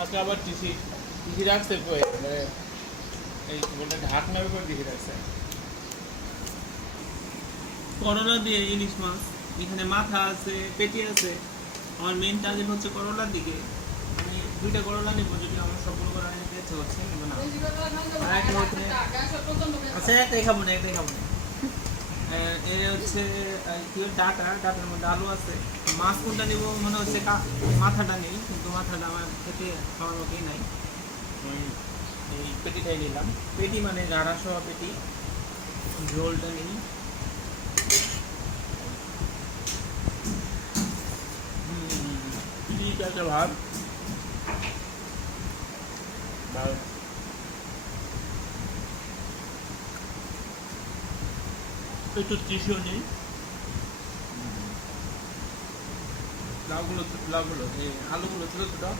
আজকে আবার টিসি রাখছে কই মানে এই বলতে ঢাকনার উপর টিসি রাখছে। করলা দিয়ে ইলিশ মাছ, এখানে মাথা আছে, পেটি আছে। আমার মেন টার্গেট হচ্ছে করলার দিকে। আমি 2টা করলা নিব, যদি আমার সবগুলো করলা নিতে ইচ্ছে হচ্ছে কিন্তু না। আর একটা হচ্ছে আচ্ছা, একটাই খাবো না, একটাই খাবো না। এর হচ্ছে কি ডাটার মধ্যে আলু আছে। মাছ কোনটা নিব মনে হচ্ছে মাথাটা নেই, কিন্তু মাথাটা আমার খেতে খাওয়ার মতোই নাই। এই পেটিটাই নিলাম, পেটি মানে গাড়া সহ পেটি। ঝোলটা নেই। ঠিক আছে ভাব একটু টিস্যু নেই। লাউগুলো এই আলুগুলো ছোটো ছোটো।